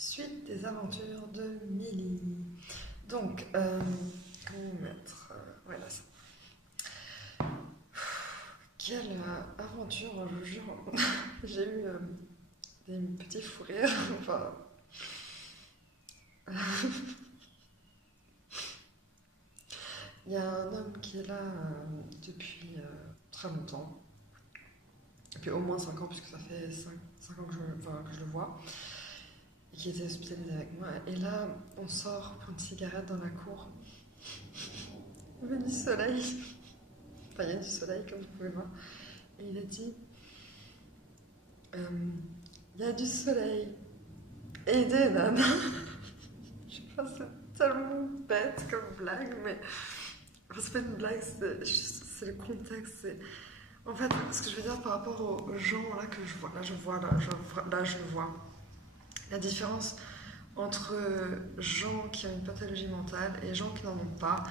Suite des aventures de Millie. Donc, comment mettre voilà ça. Quelle aventure le jour. J'ai eu des petits fous rires. Enfin. Il y a un homme qui est là depuis très longtemps. Depuis au moins 5 ans, puisque ça fait 5 ans que je le vois. Et qui était hospitalisé avec moi. Et là, on sort pour une cigarette dans la cour. Il y avait du soleil. Enfin, il y a du soleil, comme vous pouvez voir. Et il a dit il y a du soleil. Et des nanas. Je sais pas, c'est tellement bête comme blague, mais. Enfin, c'est pas une blague, c'est le contexte. En fait, ce que je veux dire par rapport aux gens là que je vois, là je vois. La différence entre gens qui ont une pathologie mentale et gens qui n'en ont pas,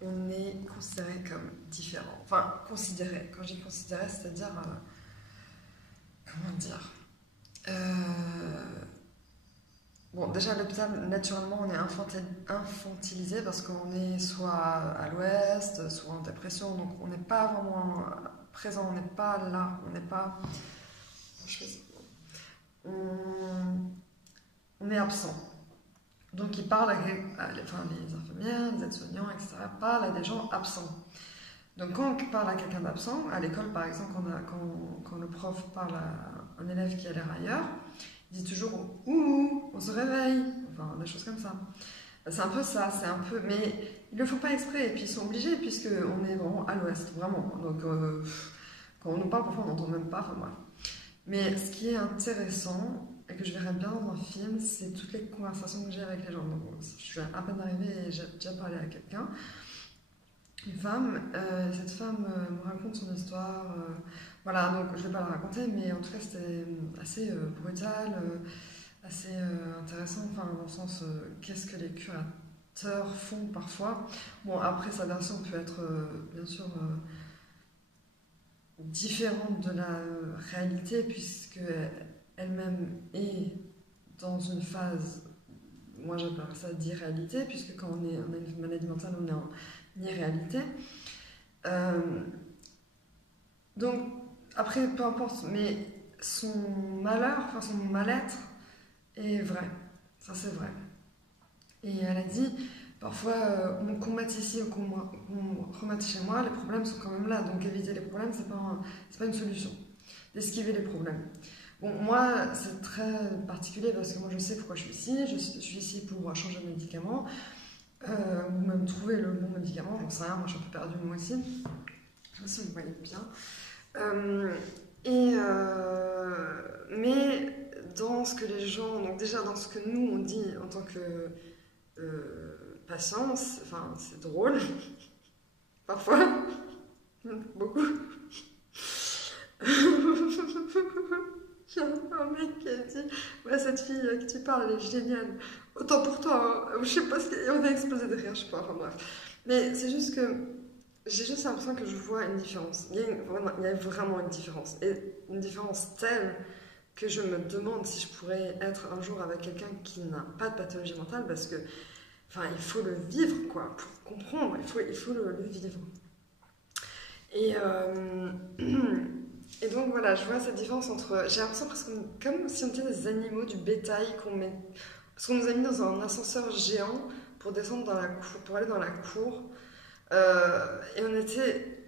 on est considéré comme différents. Enfin, considéré. Quand je dis considéré, c'est-à-dire... comment dire Bon, déjà, à l'hôpital, naturellement, on est infantilisé parce qu'on est soit à l'ouest, soit en dépression, donc on n'est pas vraiment présent, on n'est pas là, on n'est pas... On est absent. Donc ils parlent les infirmières, les aides-soignants, etc. parlent à des gens absents. Donc quand on parle à quelqu'un d'absent, à l'école par exemple, quand le prof parle à un élève qui a l'air ailleurs, il dit toujours « Ouh, on se réveille », enfin des choses comme ça. C'est un peu ça, mais ils le font pas exprès, et puis ils sont obligés, puisqu'on est vraiment à l'ouest, vraiment. Donc quand on nous parle, parfois on n'entend même pas, enfin bref. Mais ce qui est intéressant, et que je verrais bien dans un film, c'est toutes les conversations que j'ai avec les gens. Donc, je suis à peine arrivée et j'ai déjà parlé à quelqu'un, une femme. Cette femme me raconte son histoire. Voilà, donc je ne vais pas la raconter, mais en tout cas c'était assez brutal, assez intéressant, enfin dans le sens qu'est-ce que les curateurs font parfois. Bon, après sa version peut être bien sûr différente de la réalité, puisque elle-même est dans une phase, moi j'appelle ça d'irréalité, puisque quand on a une maladie mentale, on est en irréalité. Donc, après, peu importe, mais son malheur, enfin son mal-être est vrai. Ça, c'est vrai. Et elle a dit, parfois, on combat ici ou qu'on remet chez moi, les problèmes sont quand même là. Donc, éviter les problèmes, c'est pas une solution. D'esquiver les problèmes. Bon, moi, c'est très particulier parce que moi, je sais pourquoi je suis ici. Je suis ici pour changer de médicament, ou même trouver le bon médicament, j'en sais rien, moi, je suis un peu perdue moi aussi. Je sais pas si vous me voyez bien. Mais dans ce que les gens, donc déjà dans ce que nous on dit en tant que patience, enfin c'est drôle, parfois, beaucoup. Il y a un mec qui a dit ouais, cette fille à qui tu parles, elle est géniale. Autant pour toi, hein. Je sais pas on a explosé de rire, je sais pas, enfin bref. Mais c'est juste que j'ai juste l'impression que je vois une différence. Il y a vraiment une différence. Et une différence telle que je me demande si je pourrais être un jour avec quelqu'un qui n'a pas de pathologie mentale, parce que, enfin, il faut le vivre, quoi, pour comprendre, il faut le vivre. Et donc voilà, je vois cette différence entre... J'ai l'impression presque comme si on était des animaux du bétail parce qu'on nous a mis dans un ascenseur géant pour descendre dans la cour, pour aller dans la cour. Et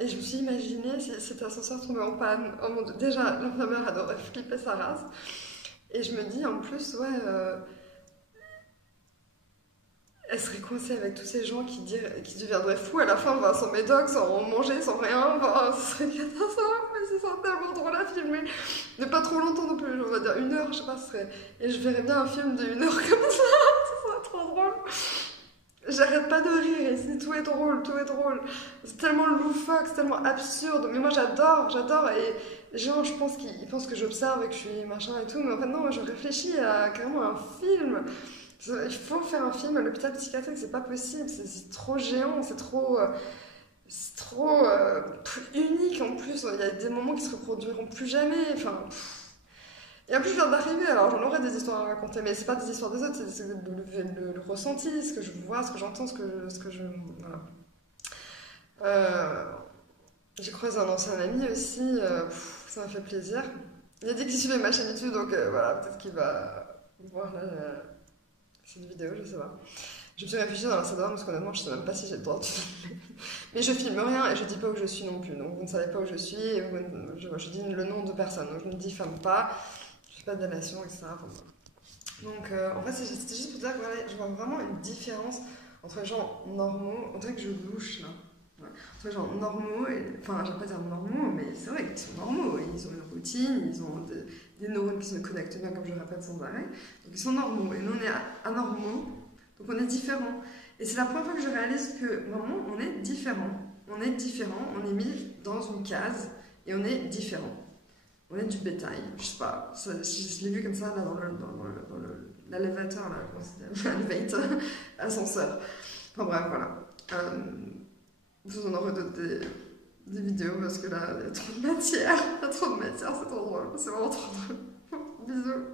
je me suis imaginé si cet ascenseur tombait en panne. Oh mon Dieu, déjà, l'infirmière adorait flipper sa race. Et je me dis en plus, ouais, elle serait coincée avec tous ces gens qui deviendraient fous à la fin, sans médoc, sans manger, sans rien. Enfin, ce serait catastrophe, mais ce serait tellement drôle à filmer. Mais pas trop longtemps non plus, on va dire 1 heure, je sais pas, Et je verrais bien un film de 1 heure comme ça, ce serait trop drôle. J'arrête pas de rire ici, tout est drôle. C'est tellement loufoque, c'est tellement absurde. Mais moi j'adore. Et les gens, je pense qu'ils pensent que j'observe et que je suis machin et tout. Mais en fait, non, moi je réfléchis à carrément un film. Il faut faire un film à l'hôpital psychiatrique, c'est pas possible. C'est trop géant, c'est trop unique en plus. Il y a des moments qui se reproduiront plus jamais. Enfin, Et en plus, je viens d'arriver, alors j'en aurais des histoires à raconter, mais c'est pas des histoires des autres, c'est le ressenti, ce que je vois, ce que j'entends, ce que je. Voilà. Euh, j'ai croisé un ancien ami aussi, ça m'a fait plaisir. Il a dit qu'il suivait ma chaîne YouTube, donc voilà, peut-être qu'il va voir là, cette vidéo, je sais pas. Je me suis réfugiée dans l'Instagram parce qu'honnêtement, je sais même pas si j'ai le droit de filmer. Mais je filme rien et je dis pas où je suis non plus. Donc vous ne savez pas où je suis et je dis le nom de personne. Donc je ne diffame pas, je fais pas de délation, etc. Enfin, voilà. Donc en fait, c'était juste pour dire que voilà, je vois vraiment une différence entre les gens normaux. On dirait que je louche là. Ouais. Entre les gens normaux, enfin, je vais pas dire normaux, mais c'est vrai qu'ils sont normaux. Ils ont une routine, ils ont des neurones qui se connectent bien, comme je le répète sans arrêt. Donc ils sont normaux. Et nous, on est anormaux. Donc on est différents. Et c'est la première fois que je réalise que vraiment on est différents. On est différents, on est mis dans une case et on est différents. On est du bétail, je sais pas. Je l'ai vu comme ça là, dans l'élévateur, là, comment c'est l'élévateur, ascenseur. Enfin bref, voilà. Vous en aurez d'autres des vidéos parce que là, il y a trop de matière. Il y a trop de matière, c'est trop drôle. C'est vraiment trop drôle. Bisous.